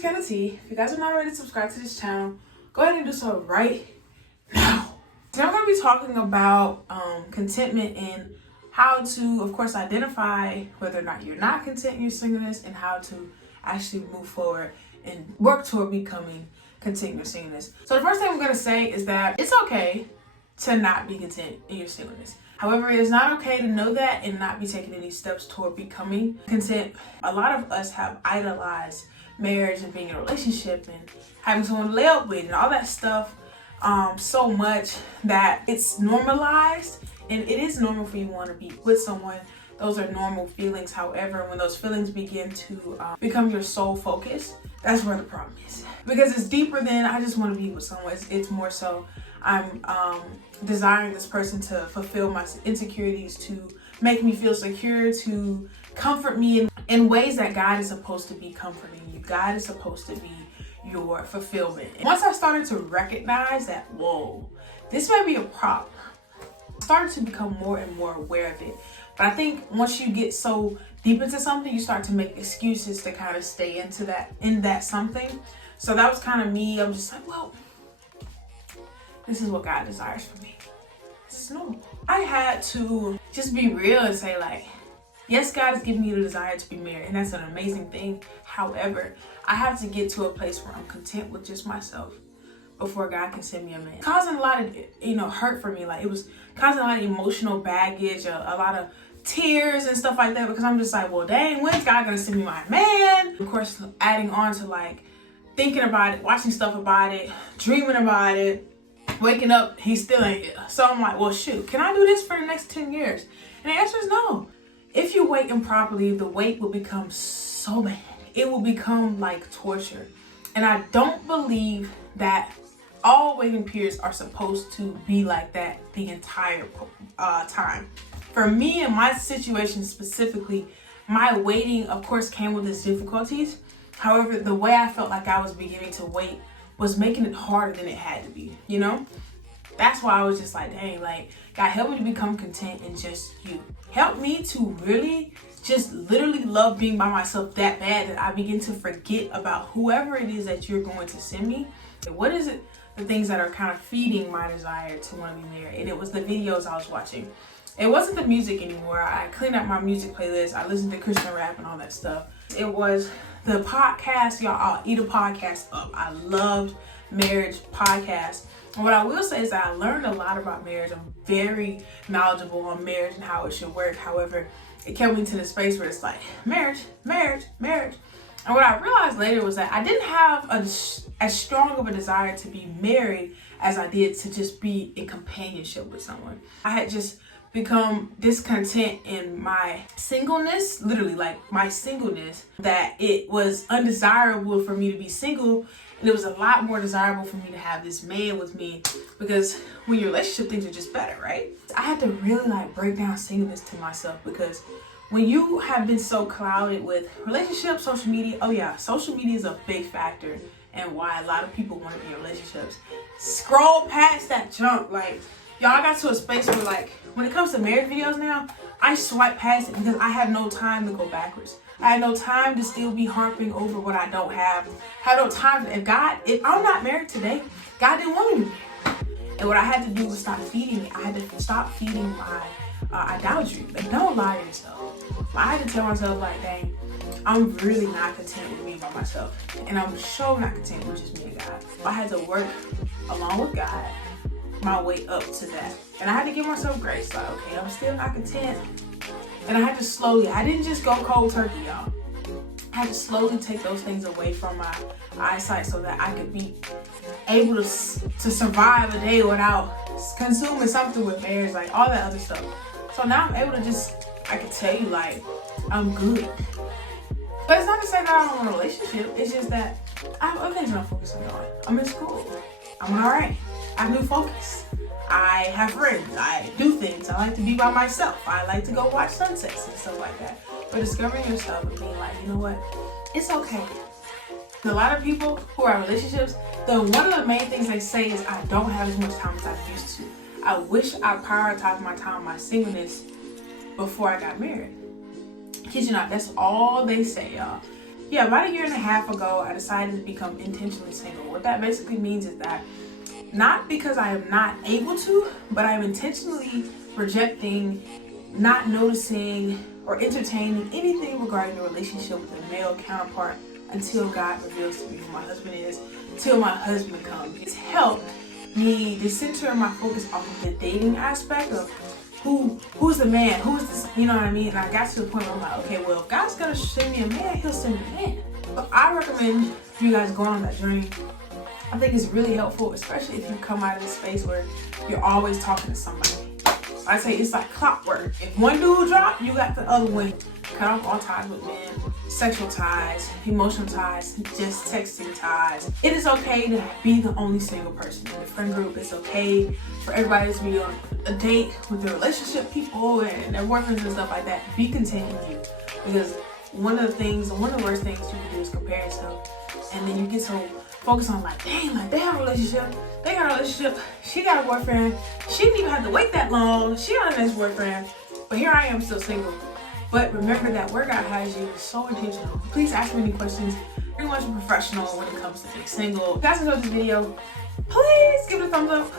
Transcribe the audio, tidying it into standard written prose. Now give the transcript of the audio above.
Kenna T. If you guys are not ready to subscribe to this channel, go ahead and do so right now. Today I'm going to be talking about contentment and how to, of course, identify whether or not you're not content in your singleness and how to actually move forward and work toward becoming content in your singleness. So the first thing I'm going to say is that it's okay to not be content in your singleness. However, it is not okay to know that and not be taking any steps toward becoming content. A lot of us have idolized marriage and being in a relationship and having someone to lay up with and all that stuff so much that it's normalized, and it is normal for you to want to be with someone. Those are normal feelings. However, when those feelings begin to become your sole focus, that's where the problem is. Because it's deeper than I just want to be with someone. It's more so I'm desiring this person to fulfill my insecurities, to make me feel secure, to comfort me in ways that God is supposed to be comforting you. God is supposed to be your fulfillment. And once I started to recognize that, whoa, this may be a problem, I started to become more and more aware of it. But I think once you get so deep into something, you start to make excuses to kind of stay in that something. So that was kind of me. I'm just like, well, this is what God desires for me. This is normal. I had to just be real and say, like, yes, God has given me the desire to be married, and that's an amazing thing. However, I have to get to a place where I'm content with just myself before God can send me a man. It's causing a lot of, hurt for me. Like, it was causing a lot of emotional baggage, a lot of tears and stuff like that, because I'm just like, well, dang, when's God gonna send me my man? Of course, adding on to like thinking about it, watching stuff about it, dreaming about it, waking up, he still ain't here. So I'm like, well, shoot, can I do this for the next 10 years? And the answer is no. If you wait improperly, the wait will become so bad. It will become like torture. And I don't believe that all waiting periods are supposed to be like that the entire time. For me and my situation specifically, my waiting, of course, came with its difficulties. However, the way I felt like I was beginning to wait was making it harder than it had to be, That's why I was just like, dang, like, God, help me to become content in just you. Help me to really just literally love being by myself that bad that I begin to forget about whoever it is that you're going to send me. And what is it, the things that are kind of feeding my desire to want to be married? And it was the videos I was watching. It wasn't the music anymore. I cleaned up my music playlist. I listened to Christian rap and all that stuff. It was the podcast, y'all. I'll eat a podcast up. I loved marriage podcasts. And what I will say is that I learned a lot about marriage. I'm very knowledgeable on marriage and how it should work. However, it kept me to the space where it's like, marriage. And what I realized later was that I didn't have as strong of a desire to be married as I did to just be in companionship with someone. I had just become discontent in my singleness, literally like my singleness, that it was undesirable for me to be single. And it was a lot more desirable for me to have this man with me, because when your relationship, things are just better, right? I had to really like break down singleness to myself, because when you have been so clouded with relationships, social media, oh yeah, social media is a big factor and why a lot of people want to be in relationships. Scroll past that junk. Like, y'all, got to a space where, like, when it comes to marriage videos now, I swipe past it because I have no time to go backwards. I had no time to still be harping over what I don't have. I had no time. If I'm not married today, God didn't want me to be married. And what I had to do was stop feeding it. I had to stop feeding my idolatry. Like, don't lie to yourself. I had to tell myself, like, dang, I'm really not content with being by myself. And I'm so not content with just me and God. I had to work along with God my way up to that. And I had to give myself grace. Like, okay, I'm still not content. And I had to slowly, I didn't just go cold turkey, y'all. I had to slowly take those things away from my eyesight so that I could be able to survive a day without consuming something with marriage, like all that other stuff. So now I'm able to I can tell you, like, I'm good. But it's not to say that I don't want a relationship. It's just that I have other things that I'm focusing on. I'm in school. I'm alright. I have new focus. I have friends. I do things. I like to be by myself. I like to go watch sunsets and stuff like that. But discovering yourself and being like, you know what? It's okay. A lot of people who are in relationships, one of the main things they say is, I don't have as much time as I used to. I wish I prioritized my time, my singleness, before I got married. Kid you not, that's all they say, y'all. yeah, about a year and a half ago, I decided to become intentionally single. What that basically means is that not because I am not able to, but I'm intentionally rejecting, not noticing, or entertaining anything regarding the relationship with a male counterpart until God reveals to me who my husband is, till my husband comes. It's helped me decenter my focus off of the dating aspect of who's the man, who's this, you know what I mean? And I got to the point where I'm like, okay, well, if God's gonna send me a man, he'll send me a man. So I recommend you guys going on that journey. I think it's really helpful, especially if you come out of this space where you're always talking to somebody. I say it's like clockwork. If one dude drop, you got the other one. Cut off all ties with men, sexual ties, emotional ties, just texting ties. It is okay to be the only single person in the friend group. It's okay for everybody to be on a date with their relationship people and their boyfriends and stuff like that. Be content in you, because one of the worst things you can do is compare yourself, and then you get so focused on like, dang, like they have a relationship, they got a relationship, she got a boyfriend, she didn't even have to wait that long, she got a nice boyfriend, but here I am still single. But remember that where God has you is so intentional. Please ask me any questions. Pretty much a professional when it comes to being single. If you guys enjoyed this video, please give it a thumbs up.